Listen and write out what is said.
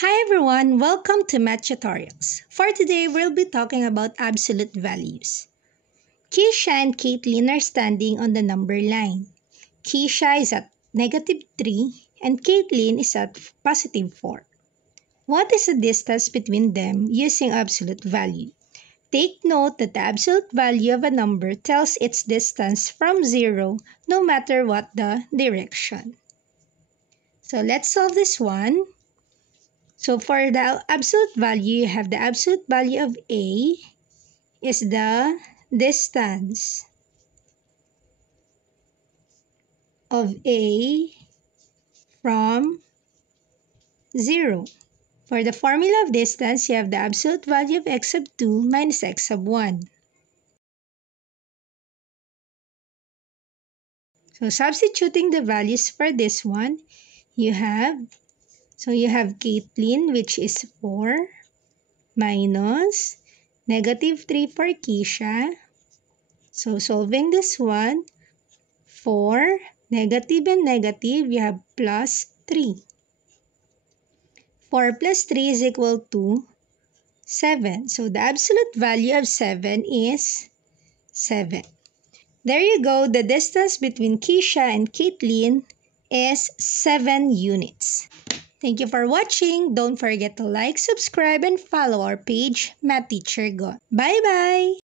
Hi everyone, welcome to Math Tutorials. For today, we'll be talking about absolute values. Keisha and Caitlin are standing on the number line. Keisha is at -3 and Caitlin is at +4. What is the distance between them using absolute value? Take note that the absolute value of a number tells its distance from 0 no matter what the direction. So let's solve this one. So for the absolute value, you have the absolute value of A is the distance of A from 0. For the formula of distance, you have the absolute value of x sub 2 minus x sub 1. So substituting the values for this one, you have Caitlin, which is 4 minus -3 for Keisha. So solving this one, 4, negative and negative, you have +3. 4 plus 3 is equal to 7. So the absolute value of 7 is 7. There you go. The distance between Keisha and Caitlin is 7 units. Thank you for watching. Don't forget to like, subscribe, and follow our page, Math Teacher Go. Bye-bye!